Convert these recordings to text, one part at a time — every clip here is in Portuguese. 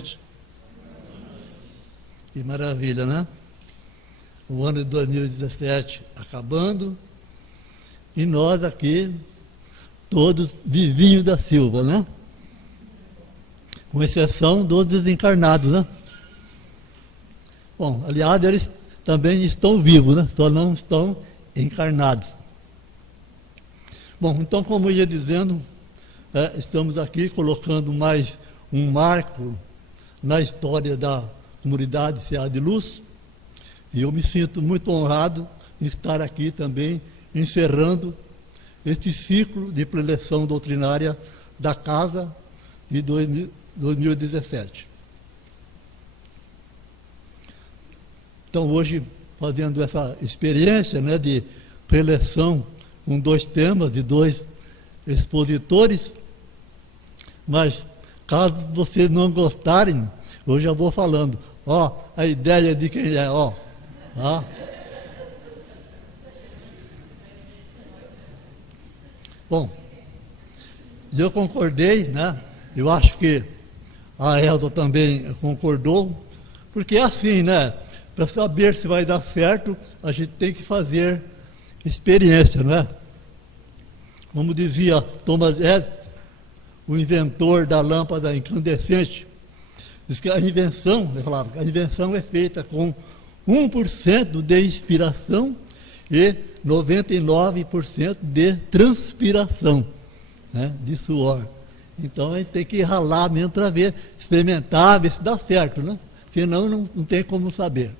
gente? Que maravilha, né? O ano de 2017 acabando, e nós aqui, todos vivinhos da Silva, né? Com exceção dos desencarnados, né? Bom, aliás, eles também estão vivos, né? Só não estão encarnados. Bom, então, como eu ia dizendo, estamos aqui colocando mais um marco na história da comunidade Seara de Luz, e eu me sinto muito honrado em estar aqui também, encerrando este ciclo de preleção doutrinária da Casa de 2017. Então, hoje, fazendo essa experiência, né, de preleção com 2 temas, de 2 expositores, mas caso vocês não gostarem, eu já vou falando, a ideia de quem é, Bom, eu concordei, né? Eu acho que a Elza também concordou, porque é assim, né? Para saber se vai dar certo, a gente tem que fazer experiência, né? Como dizia Thomas Edison, o inventor da lâmpada incandescente, diz que a invenção, ele falava, a invenção é feita com 1% de inspiração e 99% de transpiração, né, de suor. Então a gente tem que ralar mesmo para ver, experimentar, ver se dá certo, né? Senão não tem como saber.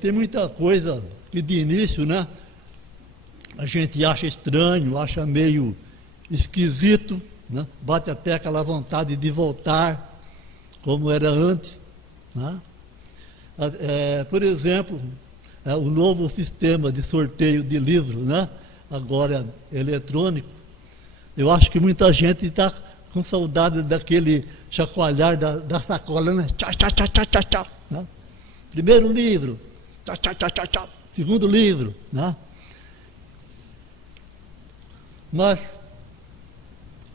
Tem muita coisa que de início, né, a gente acha estranho, acha meio esquisito, né? Bate até aquela vontade de voltar como era antes, né? Por exemplo, o novo sistema de sorteio de livros, né? Agora eletrônico, eu acho que muita gente está com saudade daquele chacoalhar da sacola, né? Tchá, tchá, tchá, tchá, tchá, tchá, né? Primeiro livro, tchá, tchá, tchá, tchá, tchá. Segundo livro, né? Mas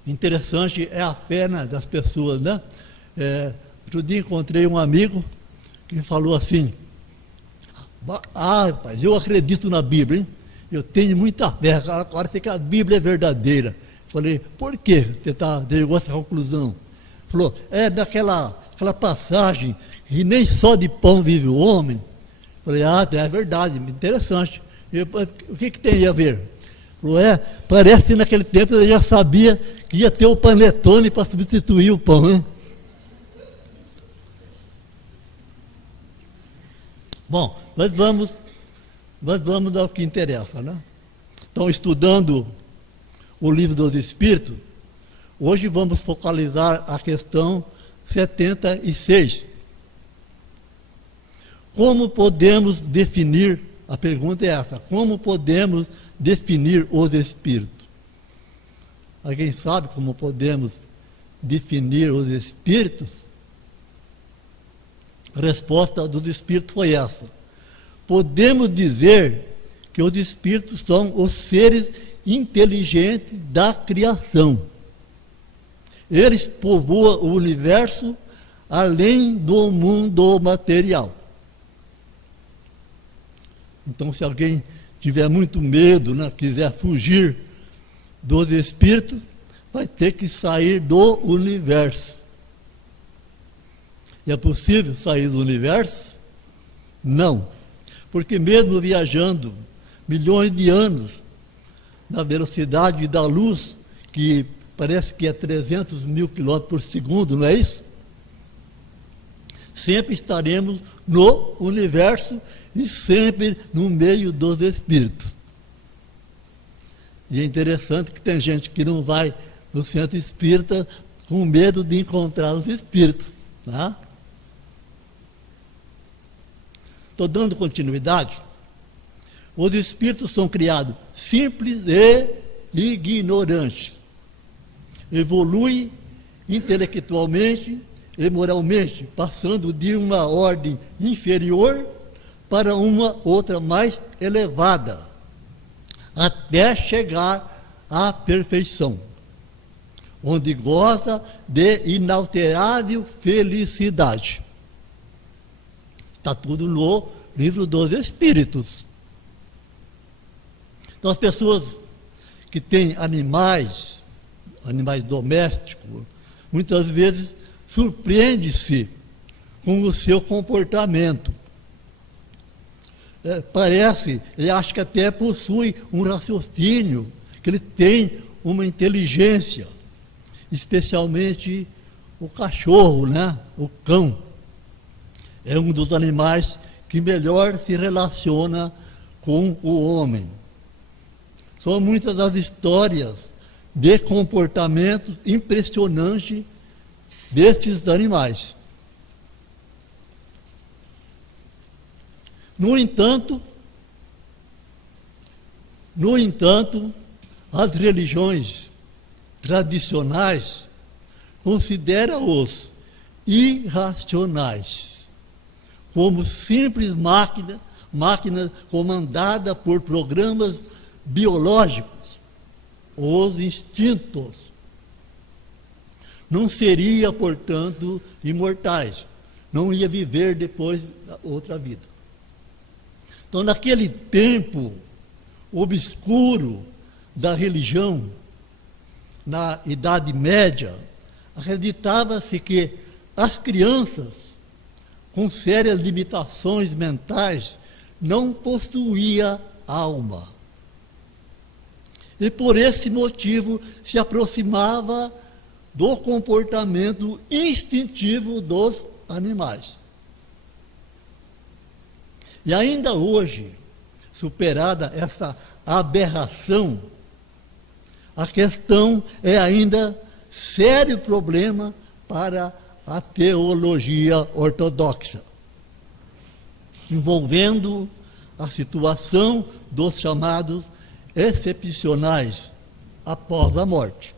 interessante é a fé, né, das pessoas, né? Outro dia encontrei um amigo que falou assim, rapaz, eu acredito na Bíblia, hein? Eu tenho muita fé, agora sei que a Bíblia é verdadeira. Falei, por que você chegou a essa conclusão? Falou, daquela passagem, que nem só de pão vive o homem. Falei, é verdade, interessante. O que tem a ver? Falou, parece que naquele tempo eu já sabia que ia ter o panetone para substituir o pão, hein? Bom, mas vamos ao que interessa, né? Então, estudando o Livro dos Espíritos, hoje vamos focalizar a questão 76. Como podemos definir, a pergunta é essa, como podemos definir os Espíritos? Alguém sabe como podemos definir os Espíritos? A resposta dos Espíritos foi essa. Podemos dizer que os Espíritos são os seres inteligentes da criação. Eles povoam o universo além do mundo material. Então, se alguém tiver muito medo, né, quiser fugir dos Espíritos, vai ter que sair do universo. E é possível sair do universo? Não. Porque mesmo viajando milhões de anos, na velocidade da luz, que parece que é 300 mil quilômetros por segundo, não é isso? Sempre estaremos no universo e sempre no meio dos Espíritos. E é interessante que tem gente que não vai no centro espírita com medo de encontrar os Espíritos, tá? Estou dando continuidade. Os Espíritos são criados simples e ignorantes. Evoluem intelectualmente e moralmente, passando de uma ordem inferior para uma outra mais elevada, até chegar à perfeição. onde goza de inalterável felicidade. Está tudo no livro dos Espíritos. Então, as pessoas que têm animais domésticos, muitas vezes surpreende-se com o seu comportamento. Ele acha que até possui um raciocínio, que ele tem uma inteligência, especialmente o cachorro, né? O cão. É um dos animais que melhor se relaciona com o homem. São muitas as histórias de comportamento impressionante desses animais. No entanto, as religiões tradicionais consideram-os irracionais, como simples máquina comandada por programas biológicos, os instintos. Não seria, portanto, imortais, não ia viver depois da outra vida. Então, naquele tempo obscuro da religião, na Idade Média, acreditava-se que as crianças com sérias limitações mentais não possuíam alma. E por esse motivo se aproximava do comportamento instintivo dos animais. E ainda hoje, superada essa aberração, a questão é ainda sério problema para a teologia ortodoxa, envolvendo a situação dos chamados excepcionais após a morte.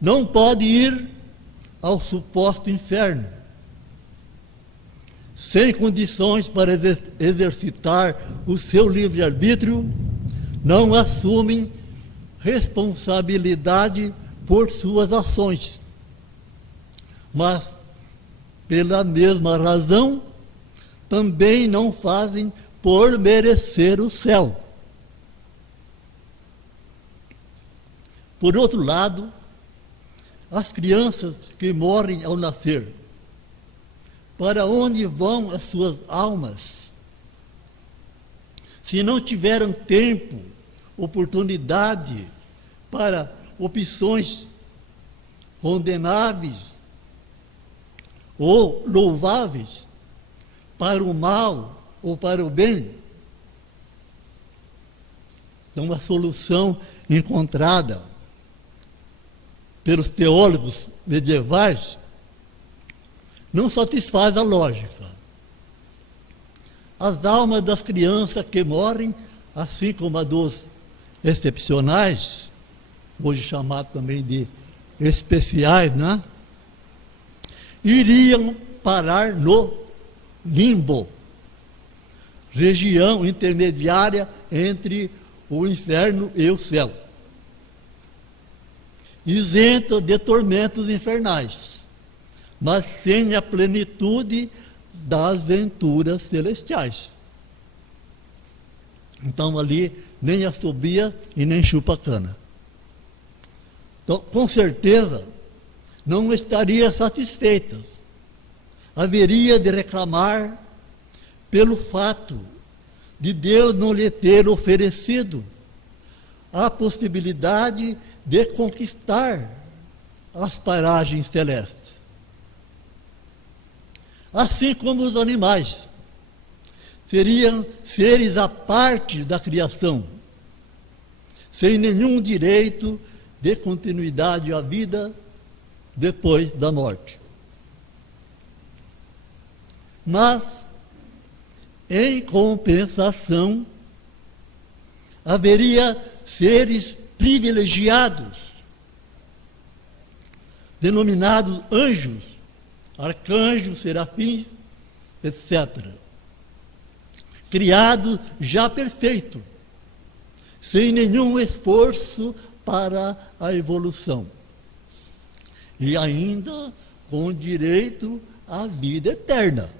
Não pode ir ao suposto inferno, sem condições para exercitar o seu livre-arbítrio, não assumem responsabilidade por suas ações. Mas, pela mesma razão, também não fazem por merecer o céu. Por outro lado, as crianças que morrem ao nascer, para onde vão as suas almas? Se não tiveram tempo, oportunidade para opções condenáveis ou louváveis, para o mal ou para o bem. Então, a solução encontrada pelos teólogos medievais não satisfaz a lógica. As almas das crianças que morrem, assim como a dos excepcionais, hoje chamado também de especiais, né? Iriam parar no limbo, região intermediária entre o inferno e o céu, isenta de tormentos infernais, mas sem a plenitude das venturas celestiais. Então ali nem assobia e nem chupa cana. Então, com certeza, não estaria satisfeita. Haveria de reclamar pelo fato de Deus não lhe ter oferecido a possibilidade de conquistar as paragens celestes. Assim como os animais, seriam seres à parte da criação, sem nenhum direito de continuidade à vida depois da morte. Mas, em compensação, haveria seres privilegiados, denominados anjos, arcanjos, serafins, etc., criados já perfeitos, sem nenhum esforço para a evolução. E ainda com direito à vida eterna.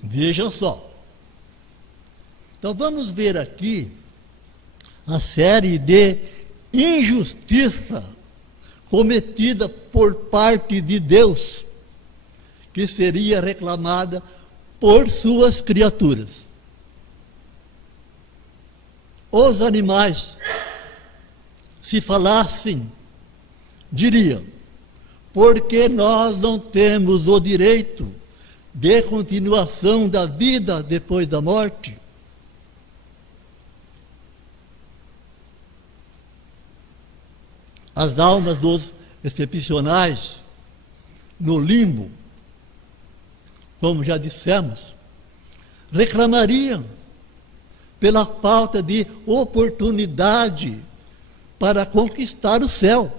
Vejam só. Então vamos ver aqui a série de injustiça cometida por parte de Deus, que seria reclamada por suas criaturas. Os animais, se falassem, diriam: porque nós não temos o direito de continuação da vida depois da morte? As almas dos excepcionais, no limbo, como já dissemos, reclamariam pela falta de oportunidade para conquistar o céu.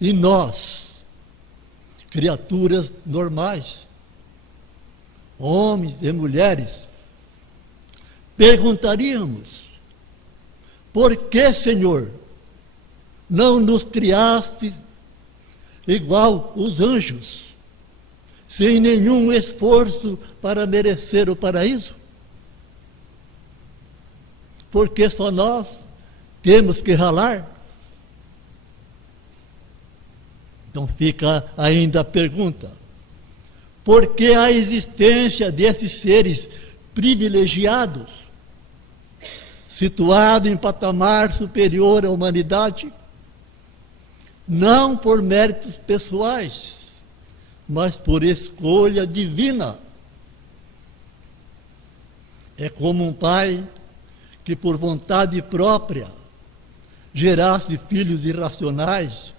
E nós, criaturas normais, homens e mulheres, perguntaríamos: por que, Senhor, não nos criaste igual os anjos, sem nenhum esforço para merecer o paraíso? Porque só nós temos que ralar? Então fica ainda a pergunta: por que a existência desses seres privilegiados, situados em patamar superior à humanidade, não por méritos pessoais, mas por escolha divina? É como um pai que, por vontade própria, gerasse filhos irracionais,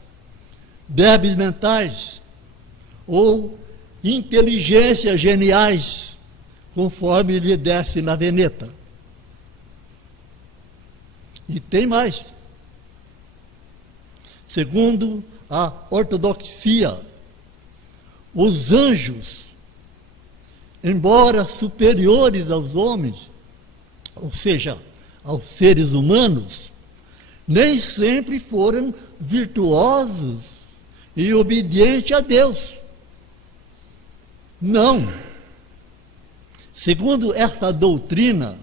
débeis mentais ou inteligências geniais, conforme lhe desse na veneta. E tem mais. Segundo a ortodoxia, os anjos, embora superiores aos homens, ou seja, aos seres humanos, nem sempre foram virtuosos e obedientes a Deus. Não. Segundo essa doutrina,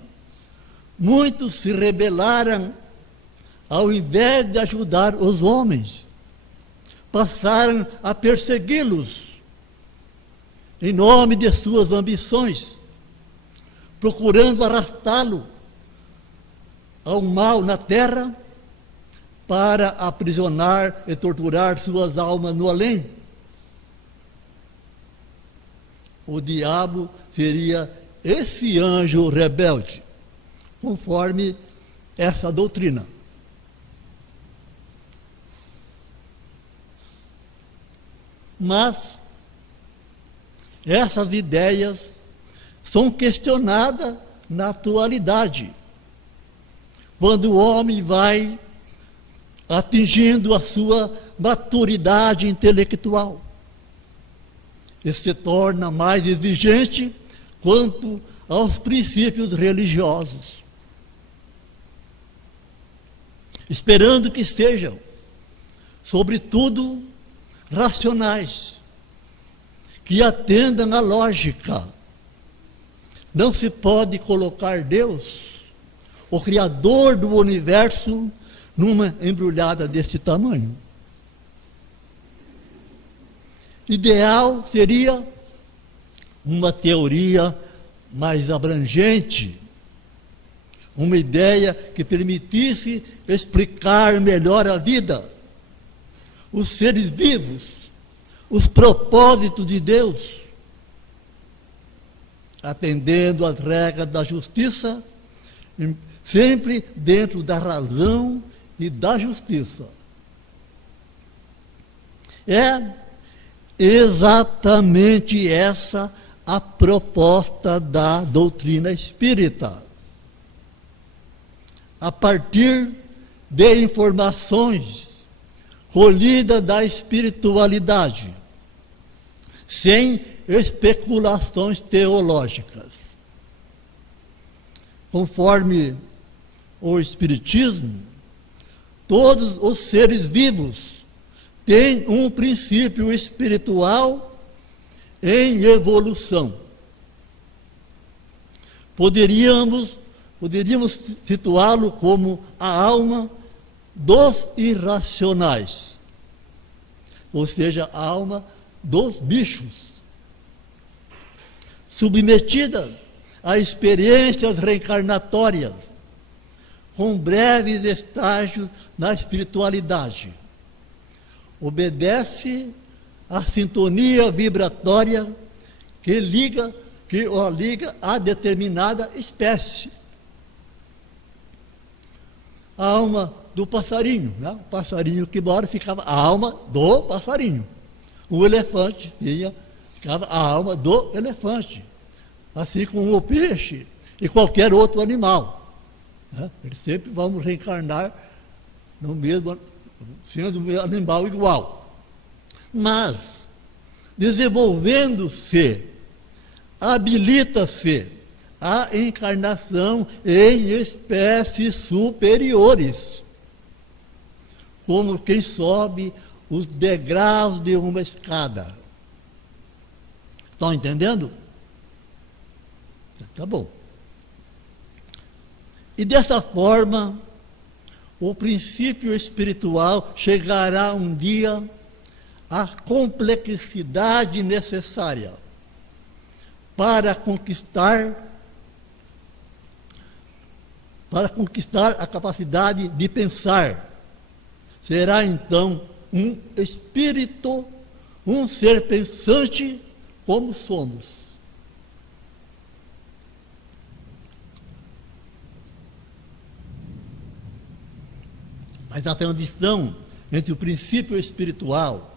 muitos se rebelaram, ao invés de ajudar os homens, passaram a persegui-los em nome de suas ambições, procurando arrastá-lo ao mal na terra para aprisionar e torturar suas almas no além. O diabo seria esse anjo rebelde, conforme essa doutrina. Mas essas ideias são questionadas na atualidade, quando o homem vai atingindo a sua maturidade intelectual e se torna mais exigente quanto aos princípios religiosos, esperando que sejam, sobretudo, racionais, que atendam à lógica. Não se pode colocar Deus, o Criador do universo, numa embrulhada desse tamanho. Ideal seria uma teoria mais abrangente, uma ideia que permitisse explicar melhor a vida, os seres vivos, os propósitos de Deus, atendendo às regras da justiça, sempre dentro da razão e da justiça. É exatamente essa a proposta da doutrina espírita. A partir de informações colhidas da espiritualidade, sem especulações teológicas, Conforme o Espiritismo, todos os seres vivos têm um princípio espiritual em evolução. Poderíamos situá-lo como a alma dos irracionais, ou seja, a alma dos bichos, submetida a experiências reencarnatórias, com breves estágios na espiritualidade. Obedece à sintonia vibratória que o liga a determinada espécie. A alma do passarinho, né? O passarinho que mora ficava a alma do passarinho. O elefante ficava a alma do elefante. Assim como o peixe e qualquer outro animal. Né? Eles sempre vão reencarnar no mesmo, sendo um animal igual. Mas, desenvolvendo-se, habilita-se a encarnação em espécies superiores, como quem sobe os degraus de uma escada. Estão entendendo? Tá bom. E dessa forma, o princípio espiritual chegará um dia à complexidade necessária para conquistar a capacidade de pensar. Será então um espírito, um ser pensante como somos. Mas a transição entre o princípio espiritual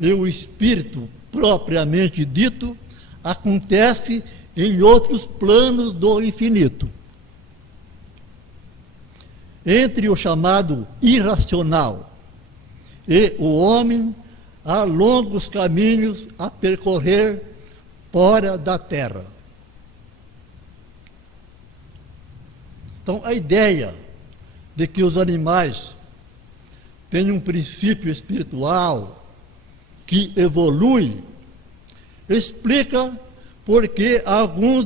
e o espírito propriamente dito acontece em outros planos do infinito. Entre o chamado irracional e o homem, há longos caminhos a percorrer fora da Terra. Então, a ideia de que os animais têm um princípio espiritual que evolui, explica porque alguns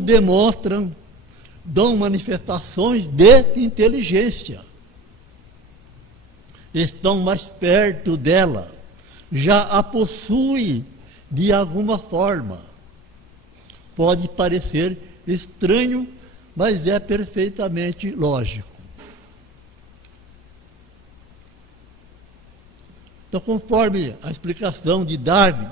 dão manifestações de inteligência. Estão mais perto dela, já a possui de alguma forma. Pode parecer estranho, mas é perfeitamente lógico. Então, conforme a explicação de Darwin,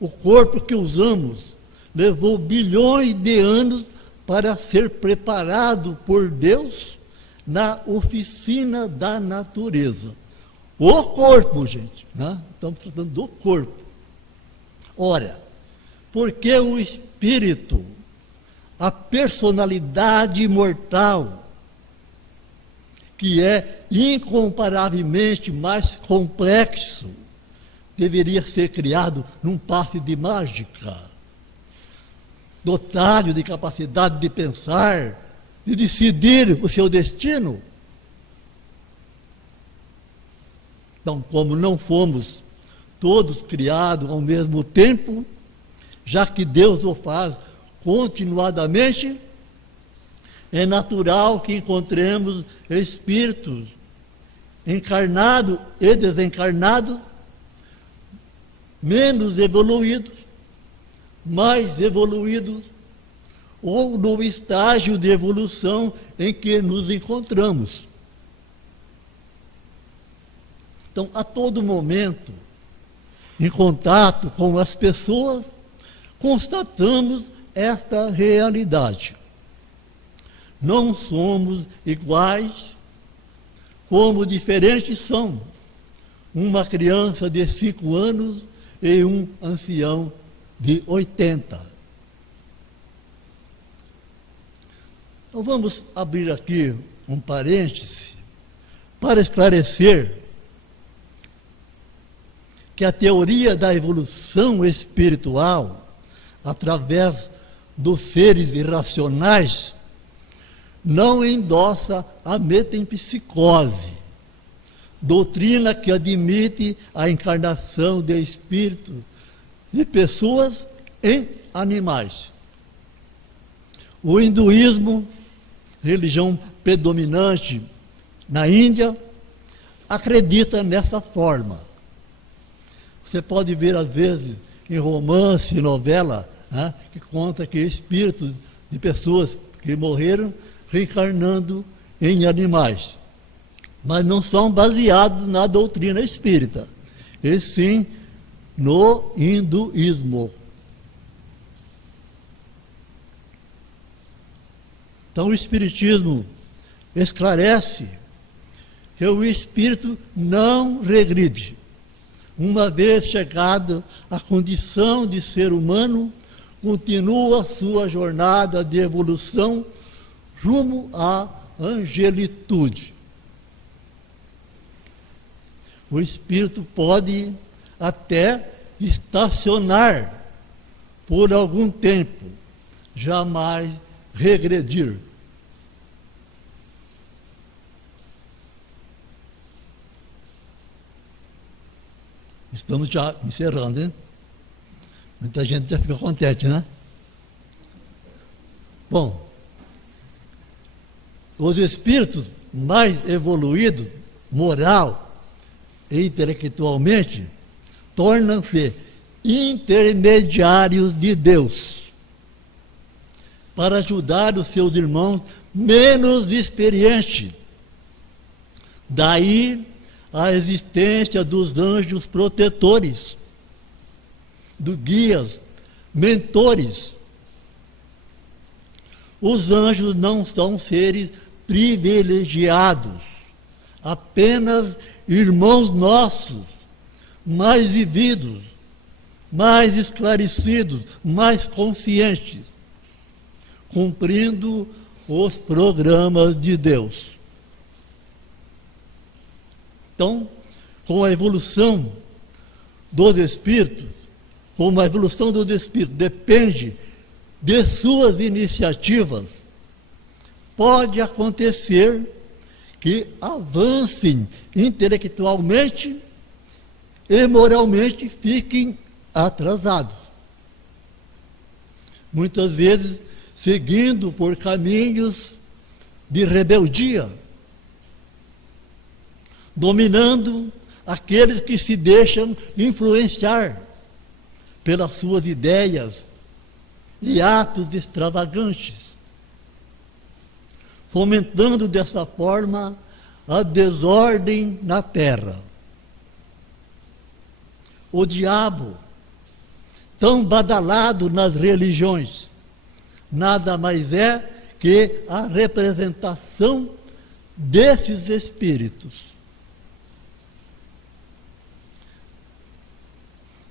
o corpo que usamos levou bilhões de anos para ser preparado por Deus na oficina da natureza. O corpo, gente, né? Estamos tratando do corpo. Ora, porque o espírito, a personalidade imortal, que é incomparavelmente mais complexo, deveria ser criado num passe de mágica, dotado de capacidade de pensar, de decidir o seu destino. Então, como não fomos todos criados ao mesmo tempo, já que Deus o faz continuadamente, é natural que encontremos espíritos encarnados e desencarnados, menos evoluídos, mais evoluídos, ou no estágio de evolução em que nos encontramos. Então, a todo momento, em contato com as pessoas, constatamos esta realidade. Não somos iguais, como diferentes são uma criança de 5 anos e um ancião de 80. Então vamos abrir aqui um parêntese para esclarecer que a teoria da evolução espiritual, através dos seres irracionais, não endossa a metempsicose, doutrina que admite a encarnação de espíritos de pessoas em animais. O hinduísmo, religião predominante na Índia, acredita nessa forma. Você pode ver, às vezes, em romance, novela, que conta que espíritos de pessoas que morreram reencarnando em animais. Mas não são baseados na doutrina espírita, e sim no hinduísmo. Então o espiritismo esclarece que o espírito não regride. Uma vez chegado à condição de ser humano, continua sua jornada de evolução rumo à angelitude. O espírito pode até estacionar por algum tempo, jamais regredir. Estamos já encerrando, hein? Muita gente já fica contente, né? Bom, os espíritos mais evoluídos, moral e intelectualmente, tornam-se intermediários de Deus para ajudar os seus irmãos menos experientes. Daí a existência dos anjos protetores, dos guias, mentores. Os anjos não são seres privilegiados, apenas irmãos nossos, mais vividos, mais esclarecidos, mais conscientes, cumprindo os programas de Deus. Então, com a evolução dos espíritos, como a evolução dos espíritos depende de suas iniciativas, pode acontecer que avancem intelectualmente e moralmente fiquem atrasados. Muitas vezes seguindo por caminhos de rebeldia, dominando aqueles que se deixam influenciar pelas suas ideias e atos extravagantes, fomentando dessa forma a desordem na terra. O diabo, tão badalado nas religiões, nada mais é que a representação desses espíritos.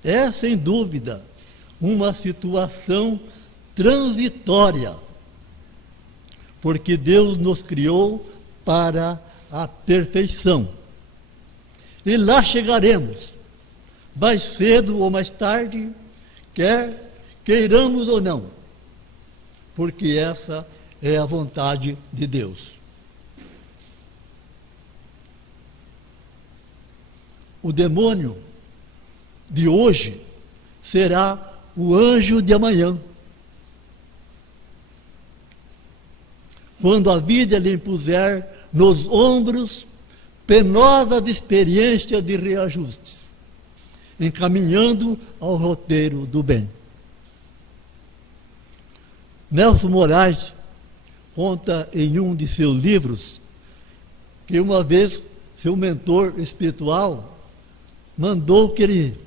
É, sem dúvida, uma situação transitória, porque Deus nos criou para a perfeição. E lá chegaremos, mais cedo ou mais tarde, quer queiramos ou não, porque essa é a vontade de Deus. O demônio de hoje será o anjo de amanhã. Quando a vida lhe impuser nos ombros penosas experiências de reajustes, encaminhando ao roteiro do bem. Nelson Moraes conta em um de seus livros que uma vez seu mentor espiritual mandou que ele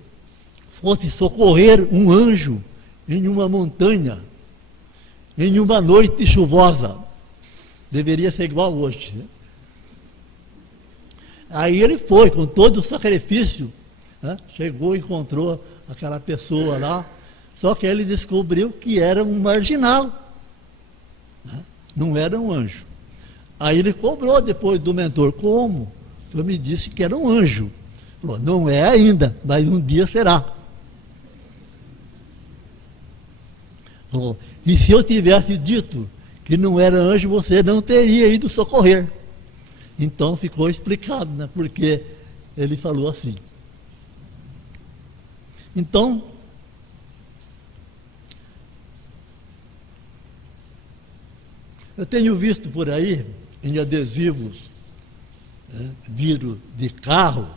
fosse socorrer um anjo em uma montanha, em uma noite chuvosa. Deveria ser igual hoje, né? Aí ele foi, com todo o sacrifício, né? Chegou e encontrou aquela pessoa lá, só que ele descobriu que era um marginal, né? Não era um anjo. Aí ele cobrou depois do mentor: como? Então me disse que era um anjo. Falou: não é ainda, mas um dia será. E se eu tivesse dito que não era anjo, você não teria ido socorrer. Então ficou explicado, né, porque ele falou assim. Então, eu tenho visto por aí, em adesivos, vidro de carro,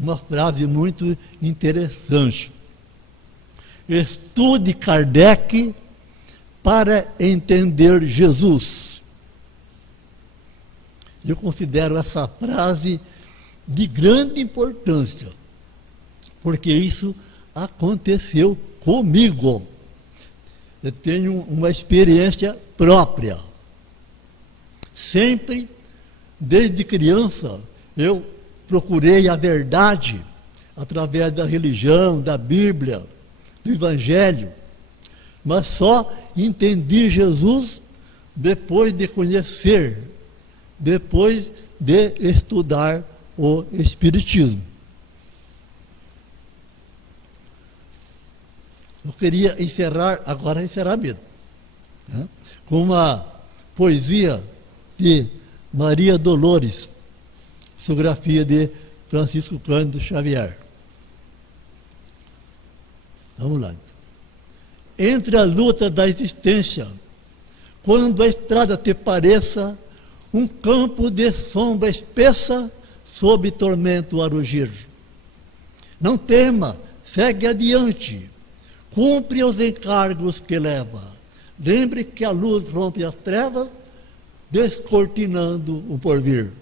uma frase muito interessante. Estude Kardec para entender Jesus. Eu considero essa frase de grande importância, porque isso aconteceu comigo. Eu tenho uma experiência própria. Sempre, desde criança, eu procurei a verdade através da religião, da Bíblia, do Evangelho, mas só entendi Jesus depois de conhecer, depois de estudar o Espiritismo. Eu queria encerrar mesmo, né, com uma poesia de Maria Dolores, psicografia de Francisco Cândido Xavier. Vamos lá. Entre a luta da existência, quando a estrada te pareça um campo de sombra espessa, sob tormento a rugir. Não tema, segue adiante, cumpre os encargos que leva. Lembre que a luz rompe as trevas, descortinando o porvir.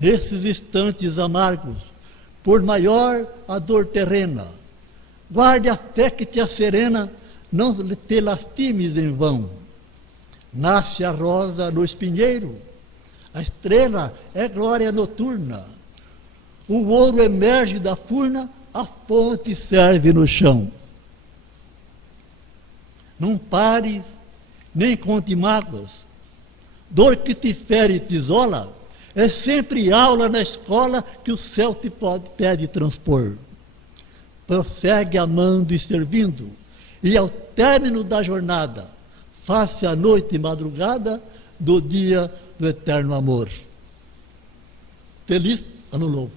Nesses instantes amargos, por maior a dor terrena, guarde a fé que te acerena, não te lastimes em vão. Nasce a rosa no espinheiro, a estrela é glória noturna, o ouro emerge da furna, a fonte serve no chão. Não pares, nem conte mágoas, dor que te fere e te isola, é sempre aula na escola que o céu te pede transpor. Prossegue amando e servindo, e ao término da jornada, face a noite e madrugada do dia do eterno amor. Feliz Ano Novo.